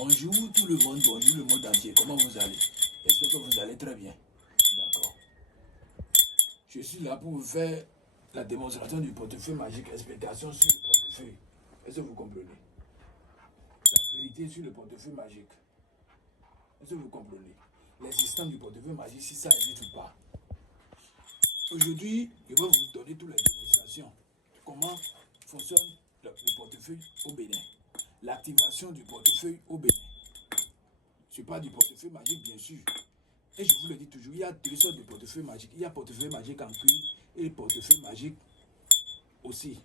Bonjour tout le monde, bonjour le monde entier. Comment vous allez? J'espère que vous allez très bien. D'accord. Je suis là pour vous faire la démonstration du portefeuille magique, explication sur le portefeuille. Est-ce que vous comprenez? La vérité sur le portefeuille magique. Est-ce que vous comprenez? L'existence du portefeuille magique, si ça existe ou pas. Aujourd'hui, je vais vous donner toutes les démonstrations. Comment fonctionne le portefeuille au Bénin. L'activation du portefeuille au Bénin. Je parle du portefeuille magique, bien sûr. Et je vous le dis toujours, il y a deux sortes de portefeuilles magiques. Il y a portefeuille magique en cuir et le portefeuille magique aussi,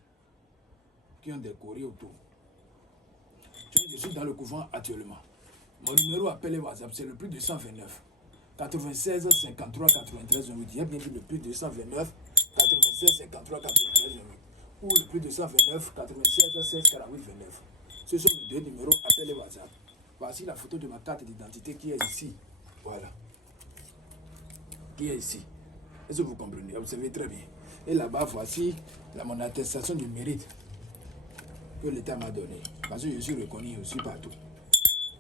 qui ont décoré autour. Je suis dans le couvent actuellement. Mon numéro appel et WhatsApp, c'est le plus 229 96 53 93 28. Il y a bien dit le plus 229 96 53 93 28. Ou le plus 229 96 16 48 29. Ce sont mes deux numéros appel et WhatsApp. Voici la photo de ma carte d'identité qui est ici. Voilà. Qui est ici. Est-ce que vous comprenez? Vous savez très bien. Et là-bas, voici mon attestation du mérite que l'État m'a donné. Parce que je suis reconnu aussi partout.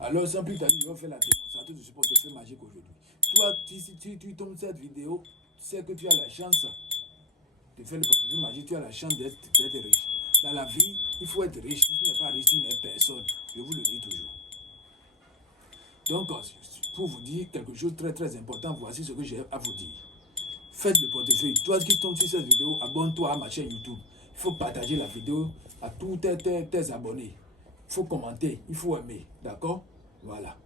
Alors, sans plus tarder, je vais faire la démonstration de ce portefeuille magique aujourd'hui. Toi, si tu tombes cette vidéo, tu sais que tu as la chance de faire le portefeuille magique, tu as la chance d'être riche. Dans la vie, il faut être riche. Si tu n'es pas riche, tu n'es personne. Je vous le dis toujours. Donc, pour vous dire quelque chose de très très important, voici ce que j'ai à vous dire. Faites le portefeuille. Toi qui tombes sur cette vidéo, abonne-toi à ma chaîne YouTube. Il faut partager la vidéo à tous tes abonnés. Il faut commenter, il faut aimer. D'accord? Voilà.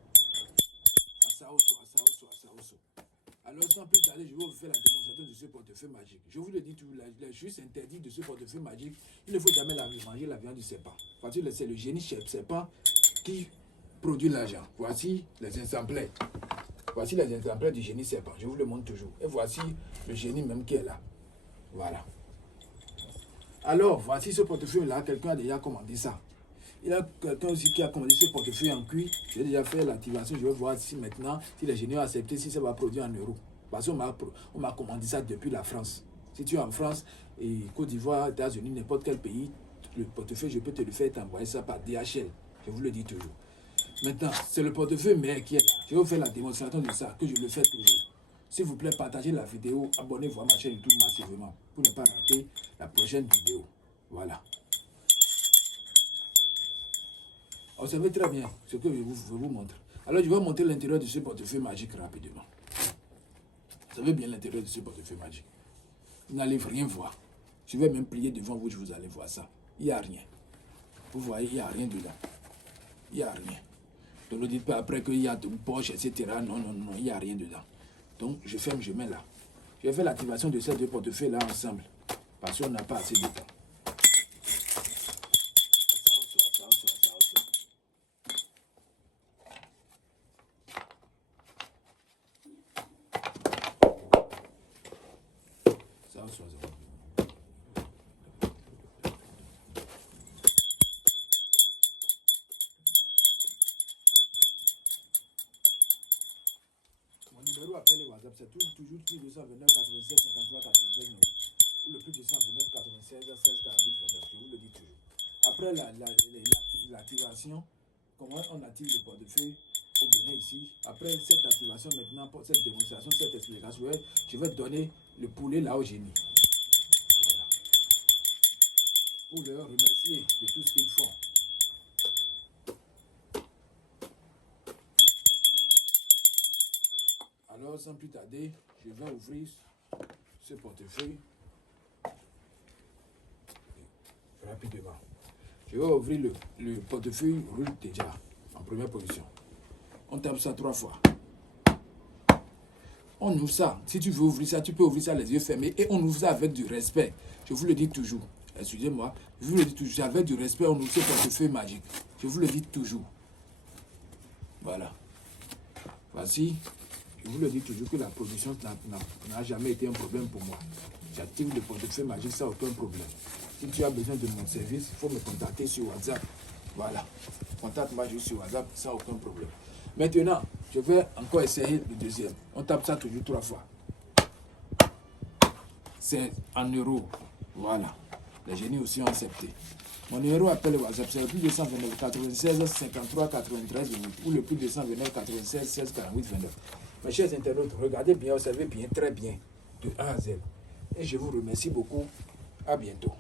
Alors, sans plus tarder, je vais vous faire la démonstration de ce portefeuille magique. Je vous le dis, les juste interdit de ce portefeuille magique, il ne faut jamais manger la viande du serpent. Parce que c'est le génie serpent qui produit l'argent. Voici les exemplaires. Voici les exemplaires du génie serpent. Je vous le montre toujours. Et voici le génie même qui est là. Voilà. Alors, voici ce portefeuille-là. Quelqu'un a déjà commandé ça. Il y a quelqu'un aussi qui a commandé ce portefeuille en cuir. J'ai déjà fait l'activation. Je vais voir si maintenant, si les génies ont accepté, si ça va produire en euros. Parce qu'on m'a commandé ça depuis la France. Si tu es en France, et Côte d'Ivoire, États-Unis, n'importe quel pays, le portefeuille, je peux te le faire t'envoyer ça par DHL. Je vous le dis toujours. Maintenant, c'est le portefeuille mère qui est là. Je vais vous faire la démonstration de ça, que je le fais toujours. S'il vous plaît, partagez la vidéo, abonnez-vous à ma chaîne YouTube massivement pour ne pas rater la prochaine vidéo. Voilà. Observez très bien ce que je vous montre. Alors, je vais montrer l'intérieur de ce portefeuille magique rapidement. Vous savez bien l'intérieur de ce portefeuille magique. Vous n'allez rien voir. Je vais même plier devant vous, vous allez voir ça. Il n'y a rien. Vous voyez, il n'y a rien dedans. Il n'y a rien. Donc ne dites pas après qu'il y a une poche, etc. Non, non, non, il n'y a rien dedans. Donc je ferme, je mets là. Je vais faire l'activation de ces deux portefeuilles là ensemble. Parce qu'on n'a pas assez de temps. Mon numéro appel et WhatsApp, c'est toujours plus 229 96 53 93 ou le plus 229 96 16 48 29. Je vous le dis toujours. Après l'activation, comment on active le portefeuille au Bénin ici. Après cette activation, maintenant, pour cette démonstration, cette explication, je vais donner le poulet là au génie. Voilà. Pour leur remercier de tout ce qu'ils font. Alors, sans plus tarder, je vais ouvrir ce portefeuille rapidement. Je vais ouvrir le portefeuille rouge déjà, en première position. On tape ça 3 fois. On ouvre ça. Si tu veux ouvrir ça, tu peux ouvrir ça les yeux fermés et on ouvre ça avec du respect. Je vous le dis toujours. Excusez-moi. Je vous le dis toujours. Avec du respect, on ouvre ce portefeuille magique. Je vous le dis toujours. Voilà. Voici. Je vous le dis toujours que la production n'a jamais été un problème pour moi. J'active le portefeuille magique sans aucun problème. Si tu as besoin de mon service, il faut me contacter sur WhatsApp. Voilà. Contacte-moi juste sur WhatsApp sans aucun problème. Maintenant, je vais encore essayer le deuxième. On tape ça toujours 3 fois. C'est en euros. Voilà. Les génies aussi ont accepté. Mon numéro appel WhatsApp, c'est le plus 229 96 53 93 28 ou le plus 229 96 16 48 29. Mes chers internautes, regardez bien, observez bien, très bien, de A à Z. Et je vous remercie beaucoup. À bientôt.